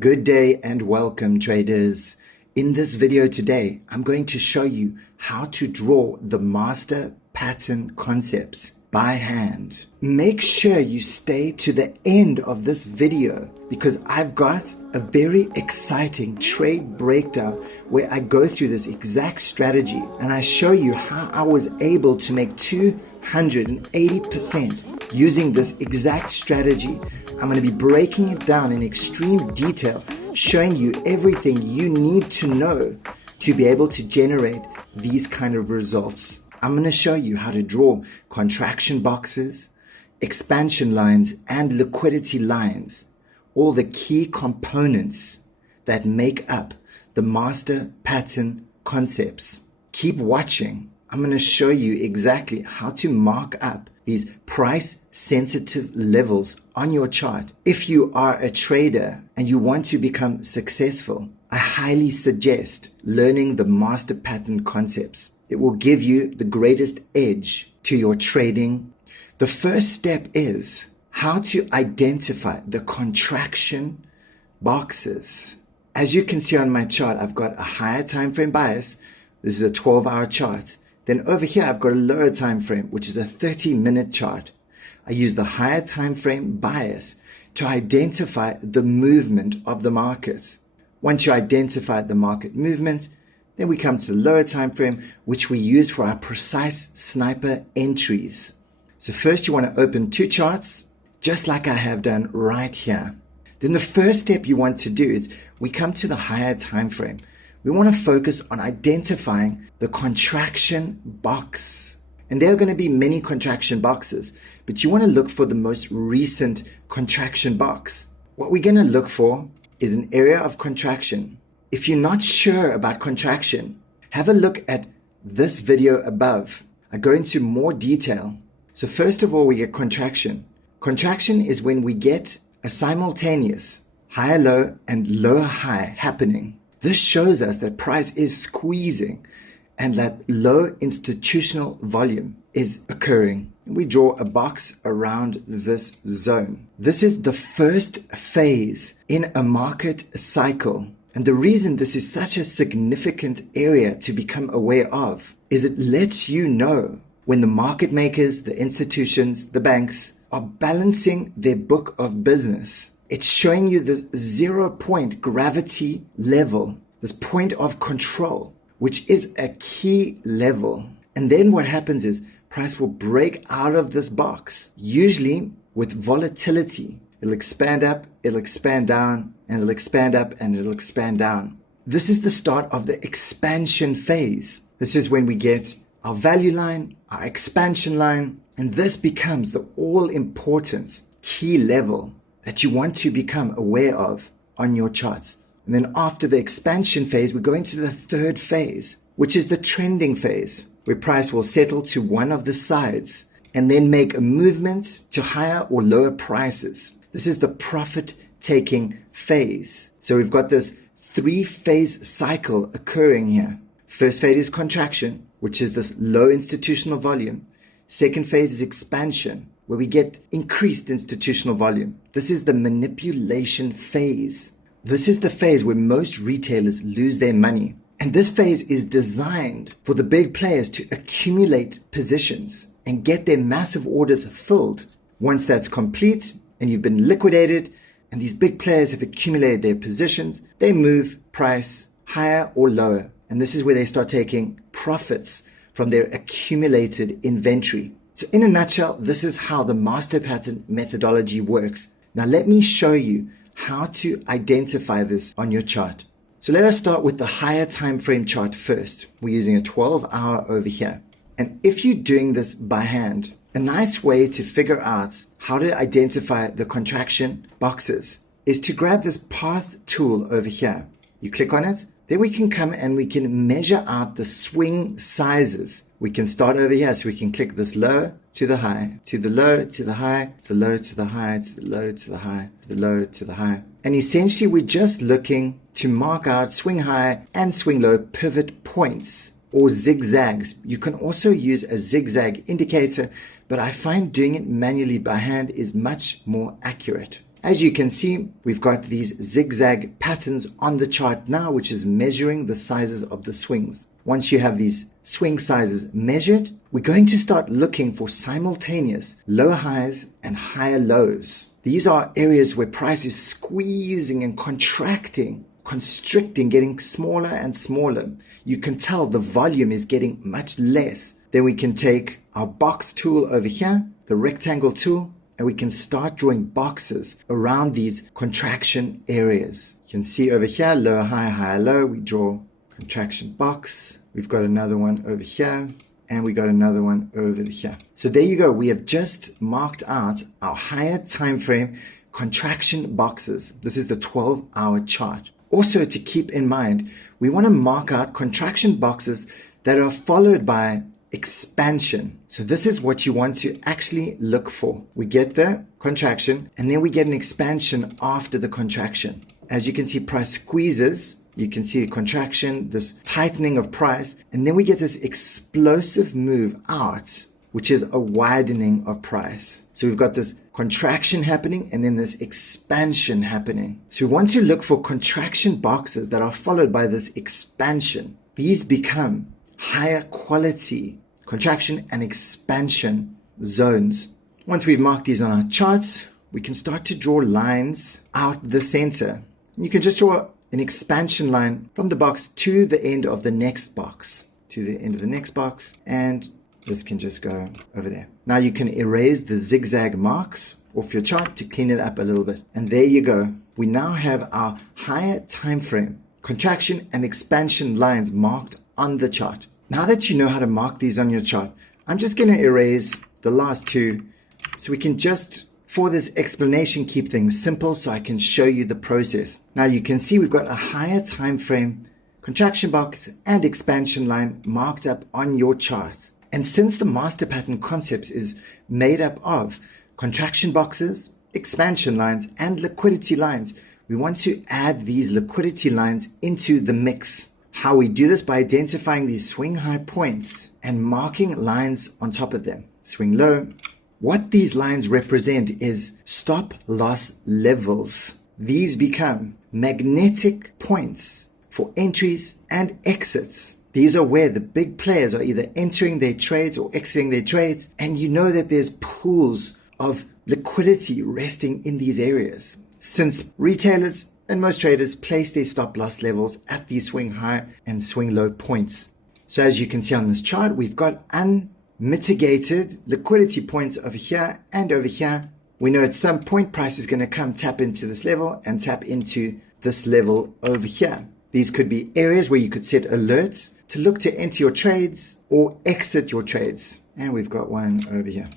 Good day and welcome, traders. In this video today, I'm going to show you how to draw the master pattern concepts by hand. Make sure you stay to the end of this video because I've got a very exciting trade breakdown where I go through this exact strategy and I show you how I was able to make 280% using this exact strategy. I'm going to be breaking it down in extreme detail, showing you everything you need to know to be able to generate these kind of results. I'm going to show you how to draw contraction boxes, expansion lines, and liquidity lines, all the key components that make up the master pattern concepts. Keep watching. I'm going to show you exactly how to mark up these price sensitive levels on your chart. If you are a trader and you want to become successful, I highly suggest learning the master pattern concepts. It will give you the greatest edge to your trading. The first step is how to identify the contraction boxes. As you can see on my chart, I've got a higher time frame bias. This is a 12-hour chart. Then over here, I've got a lower time frame, which is a 30-minute chart. I use the higher time frame bias to identify the movement of the market. Once you identify the market movement, then we come to the lower time frame, which we use for our precise sniper entries. So first you want to open two charts, just like I have done right here. Then the first step you want to do is we come to the higher time frame. We want to focus on identifying the contraction box. And there are going to be many contraction boxes, but you want to look for the most recent contraction box. What we're going to look for is an area of contraction. If you're not sure about contraction, have a look at this video above. I go into more detail. So first of all, we get contraction. Contraction is when we get a simultaneous higher low and lower high happening. This shows us that price is squeezing and that low institutional volume is occurring. We draw a box around this zone. This is the first phase in a market cycle. And the reason this is such a significant area to become aware of is it lets you know when the market makers, the institutions, the banks are balancing their book of business. It's showing you this 0-point gravity level, this point of control, which is a key level. And then what happens is price will break out of this box, usually with volatility. It'll expand up, it'll expand down, and it'll expand up and it'll expand down. This is the start of the expansion phase. This is when we get our value line, our expansion line, and this becomes the all-important key level that you want to become aware of on your charts. And then after the expansion phase, we go into the third phase, which is the trending phase, where price will settle to one of the sides and then make a movement to higher or lower prices. This is the profit-taking phase. So we've got this three-phase cycle occurring here. First phase is contraction, which is this low institutional volume. Second phase is expansion, where we get increased institutional volume. This is the manipulation phase. This is the phase where most retailers lose their money. And this phase is designed for the big players to accumulate positions and get their massive orders filled. Once that's complete and you've been liquidated and these big players have accumulated their positions, they move price higher or lower. And this is where they start taking profits from their accumulated inventory. So in a nutshell, this is how the master pattern methodology works. Now let me show you how to identify this on your chart. So let us start with the higher time frame chart first. We're using a 12-hour over here. And if you're doing this by hand, a nice way to figure out how to identify the contraction boxes is to grab this path tool over here. You click on it, then we can come and we can measure out the swing sizes. We can start over here, so we can click this low to the high, to the low, to the high, to the low, to the high, to the low, to the high, to the low, to the high. And essentially we're just looking to mark out swing high and swing low pivot points or zigzags. You can also use a zigzag indicator, but I find doing it manually by hand is much more accurate. As you can see, we've got these zigzag patterns on the chart now, which is measuring the sizes of the swings. Once you have these swing sizes measured, we're going to start looking for simultaneous lower highs and higher lows. These are areas where price is squeezing and contracting, constricting, getting smaller and smaller. You can tell the volume is getting much less. Then we can take our box tool over here, the rectangle tool, and we can start drawing boxes around these contraction areas. You can see over here, lower high, higher low. We draw contraction box. We've got another one over here, and we got another one over here. So there you go. We have just marked out our higher time frame contraction boxes. This is the 12-hour chart. Also, to keep in mind, we want to mark out contraction boxes that are followed by expansion. So this is what you want to actually look for. We get the contraction, and then we get an expansion after the contraction. As you can see, price squeezes. You can see a contraction, this tightening of price, and then we get this explosive move out, which is a widening of price. So we've got this contraction happening and then this expansion happening. So we want to look for contraction boxes that are followed by this expansion. These become higher quality contraction and expansion zones. Once we've marked these on our charts, we can start to draw lines out the center. You can just draw an expansion line from the box to the end of the next box, and this can just go over there. Now you can erase the zigzag marks off your chart to clean it up a little bit. And there you go. We now have our higher time frame contraction and expansion lines marked on the chart. Now that you know how to mark these on your chart, I'm just going to erase the last two so we can just, for this explanation, keep things simple so I can show you the process. Now you can see we've got a higher time frame contraction box and expansion line marked up on your chart. And since the master pattern concepts is made up of contraction boxes, expansion lines, and liquidity lines, we want to add these liquidity lines into the mix. How we do this? By identifying these swing high points and marking lines on top of them. Swing low. What these lines represent is stop loss levels. These become magnetic points for entries and exits. These are where the big players are either entering their trades or exiting their trades, and you know that there's pools of liquidity resting in these areas. Since retailers and most traders place their stop loss levels at these swing high and swing low points. So as you can see on this chart, we've got unmitigated liquidity points over here and over here. We know at some point price is going to come tap into this level and tap into this level over here. These could be areas where you could set alerts to look to enter your trades or exit your trades. And we've got one over here.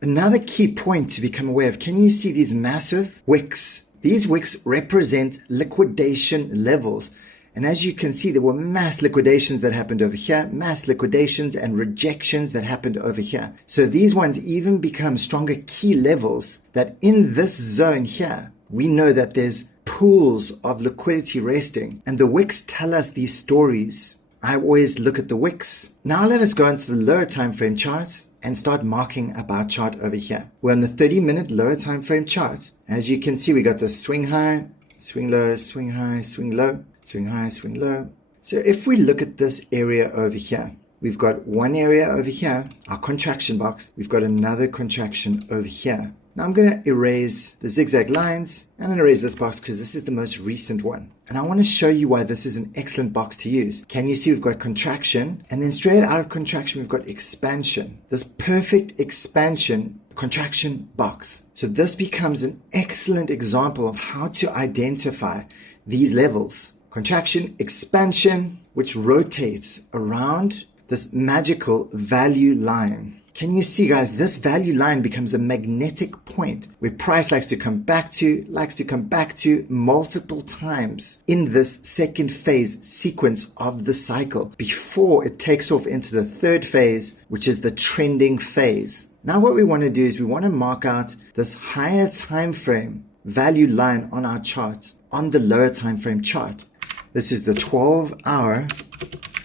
Another key point to become aware of, can you see these massive wicks? These wicks represent liquidation levels. And as you can see, there were mass liquidations that happened over here, mass liquidations and rejections that happened over here. So these ones even become stronger key levels that in this zone here, we know that there's pools of liquidity resting. And the wicks tell us these stories. I always look at the wicks. Now let us go into the lower time frame charts and start marking up our chart over here. We're on the 30-minute lower time frame chart. As you can see, we got the swing high, swing low, swing high, swing low, swing high, swing low. So if we look at this area over here, we've got one area over here, our contraction box. We've got another contraction over here. Now I'm going to erase the zigzag lines and then erase this box because this is the most recent one. And I want to show you why this is an excellent box to use. Can you see we've got contraction, and then straight out of contraction we've got expansion. This perfect expansion contraction box. So this becomes an excellent example of how to identify these levels. Contraction, expansion, which rotates around this magical value line. Can you see, guys, this value line becomes a magnetic point where price likes to come back to multiple times in this second phase sequence of the cycle before it takes off into the third phase, which is the trending phase. Now what we want to do is we want to mark out this higher time frame value line on our chart on the lower time frame chart. This is the 12-hour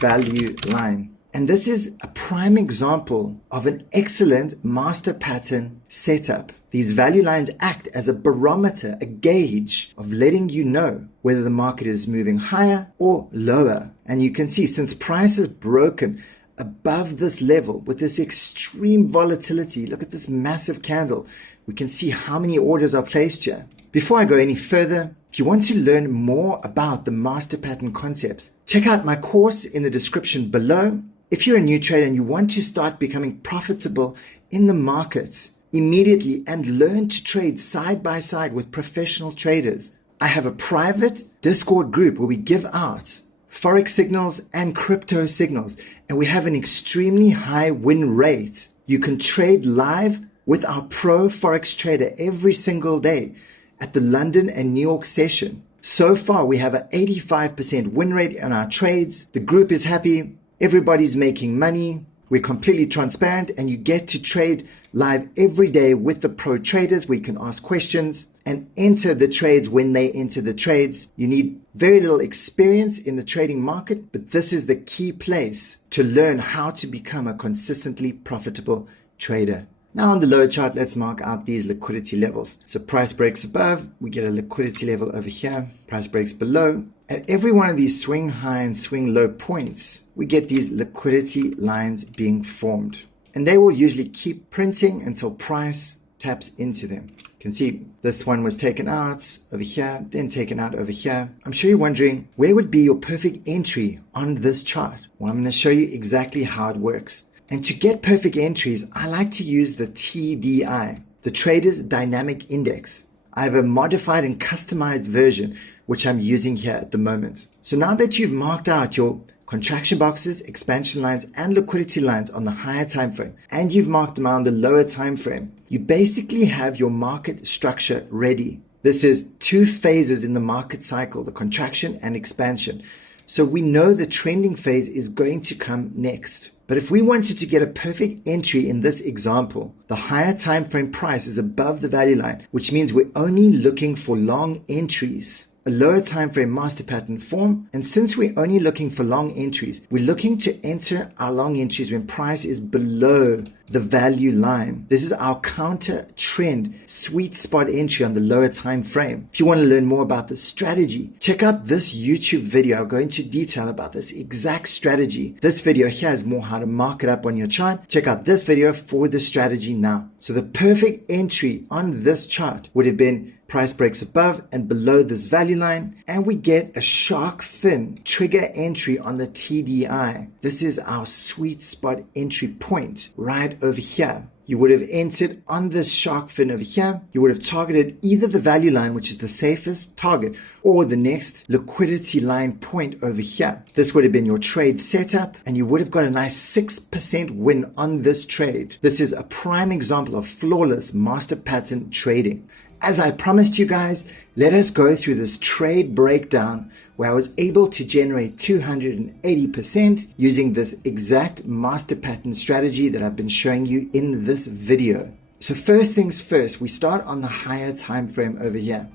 value line. And this is a prime example of an excellent master pattern setup. These value lines act as a barometer, a gauge of letting you know whether the market is moving higher or lower. And you can see since price has broken above this level with this extreme volatility, look at this massive candle, we can see how many orders are placed here. Before I go any further, if you want to learn more about the master pattern concepts, check out my course in the description below. If you're a new trader and you want to start becoming profitable in the markets immediately and learn to trade side by side with professional traders, I have a private Discord group where we give out Forex signals and crypto signals, and we have an extremely high win rate. You can trade live with our pro Forex trader every single day at the London and New York session. So far, we have an 85% win rate on our trades. The group is happy. Everybody's making money. We're completely transparent, and you get to trade live every day with the pro traders where you can ask questions and enter the trades when they enter the trades. You need very little experience in the trading market, but this is the key place to learn how to become a consistently profitable trader. Now on the lower chart, let's mark out these liquidity levels. So price breaks above, we get a liquidity level over here. Price breaks below. At every one of these swing high and swing low points, we get these liquidity lines being formed. And they will usually keep printing until price taps into them. You can see this one was taken out over here, then taken out over here. I'm sure you're wondering, where would be your perfect entry on this chart? Well, I'm going to show you exactly how it works. And to get perfect entries, I like to use the TDI, the Traders Dynamic Index. I have a modified and customized version, which I'm using here at the moment. So now that you've marked out your contraction boxes, expansion lines, and liquidity lines on the higher time frame, and you've marked them on the lower time frame, you basically have your market structure ready. This is two phases in the market cycle, the contraction and expansion. So we know the trending phase is going to come next. But if we wanted to get a perfect entry in this example, the higher time frame price is above the value line, which means we're only looking for long entries. A lower time frame master pattern form, and since we're only looking for long entries, we're looking to enter our long entries when price is below the value line. This is our counter trend sweet spot entry on the lower time frame. If you want to learn more about this strategy, check out this YouTube video. I'll go into detail about this exact strategy. This video here is more how to mark it up on your chart. Check out this video for the strategy now. So the perfect entry on this chart would have been price breaks above and below this value line, and we get a shark fin trigger entry on the TDI. This is our sweet spot entry point right over here. You would have entered on this shark fin over here. You would have targeted either the value line, which is the safest target, or the next liquidity line point over here. This would have been your trade setup, and you would have got a nice 6% win on this trade. This is a prime example of flawless master pattern trading. As I promised you guys, let us go through this trade breakdown where I was able to generate 280% using this exact master pattern strategy that I've been showing you in this video. So first things first, we start on the higher time frame over here.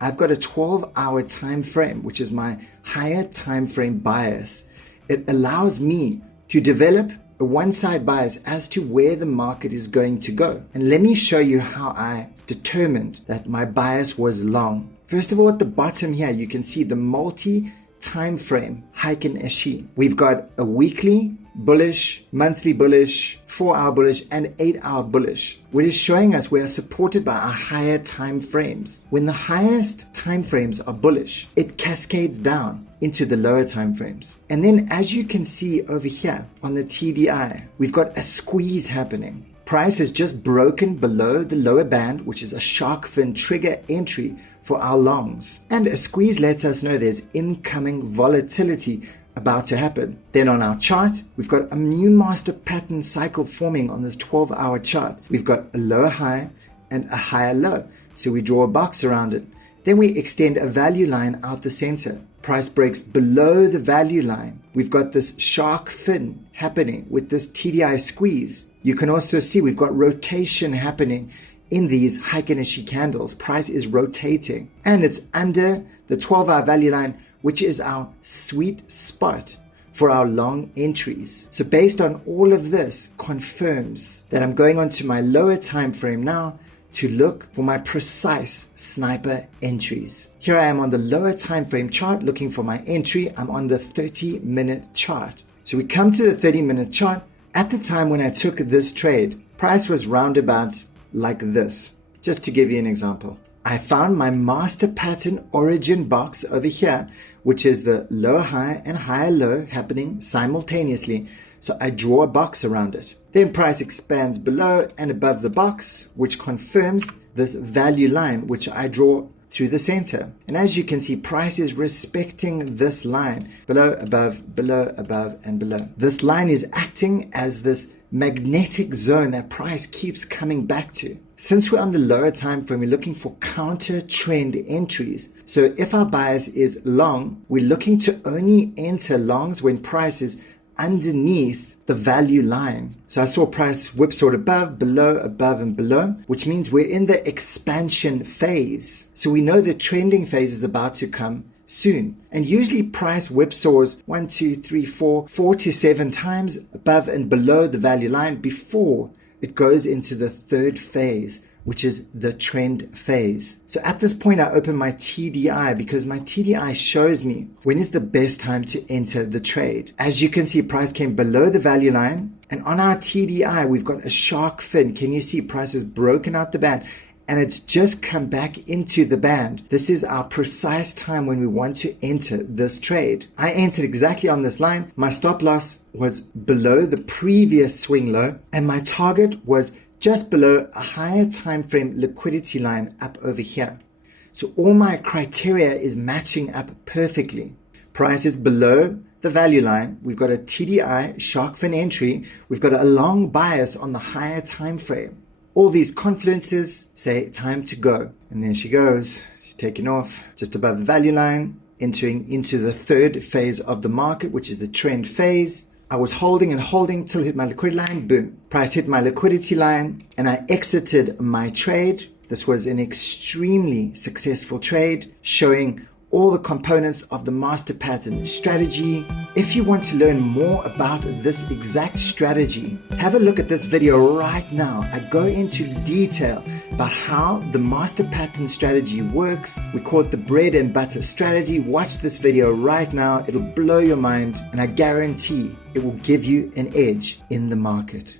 I've got a 12-hour time frame, which is my higher time frame bias. It allows me to develop a one-side bias as to where the market is going to go. And let me show you how I determined that my bias was long. First of all, at the bottom here, you can see the multi-time frame Heiken Eshi. We've got a weekly bullish, monthly bullish, 4-hour bullish, and 8-hour bullish, which is showing us we are supported by our higher time frames. When the highest time frames are bullish, it cascades down into the lower time frames. And then as you can see over here on the TDI, we've got a squeeze happening. Price has just broken below the lower band, which is a shark fin trigger entry for our longs. And a squeeze lets us know there's incoming volatility about to happen. Then on our chart, we've got a new master pattern cycle forming on this 12-hour chart. We've got a lower high and a higher low. So we draw a box around it. Then we extend a value line out the center. Price breaks below the value line. We've got this shark fin happening with this TDI squeeze. You can also see we've got rotation happening in these Heiken Eshi candles. Price is rotating and it's under the 12-hour value line, which is our sweet spot for our long entries. So based on all of this confirms that I'm going on to my lower time frame now to look for my precise sniper entries. Here I am on the lower time frame chart looking for my entry. I'm on the 30-minute chart. So we come to the 30-minute chart. At the time when I took this trade, price was roundabout like this. Just to give you an example, I found my master pattern origin box over here, which is the lower high and higher low happening simultaneously. So I draw a box around it. Then price expands below and above the box, which confirms this value line, which I draw through the center. And as you can see, price is respecting this line below, above, and below. This line is acting as this magnetic zone that price keeps coming back to. Since we're on the lower time frame, we're looking for counter trend entries. So if our bias is long, we're looking to only enter longs when price is underneath the value line. So I saw price whipsawed above, and below, which means we're in the expansion phase. So we know the trending phase is about to come soon. And usually price whipsaws 1, 2, 3, 4 to 7 times above and below the value line before it goes into the third phase, which is the trend phase. So at this point, I open my TDI because my TDI shows me when is the best time to enter the trade. As you can see, price came below the value line, and on our TDI, we've got a shark fin. Can you see price has broken out the band and it's just come back into the band? This is our precise time when we want to enter this trade. I entered exactly on this line. My stop loss was below the previous swing low, and my target was just below a higher time frame liquidity line up over here. So all my criteria is matching up perfectly. Price is below the value line. We've got a TDI shark fin entry. We've got a long bias on the higher time frame. All these confluences say time to go. And there she goes. She's taking off just above the value line, entering into the third phase of the market, which is the trend phase. I was holding till it hit my liquidity line, boom. Price hit my liquidity line and I exited my trade. This was an extremely successful trade, showing all the components of the master pattern strategy. If you want to learn more about this exact strategy, have a look at this video right now. I go into detail about how the master pattern strategy works. We call it the bread and butter strategy. Watch this video right now. It'll blow your mind, and I guarantee it will give you an edge in the market.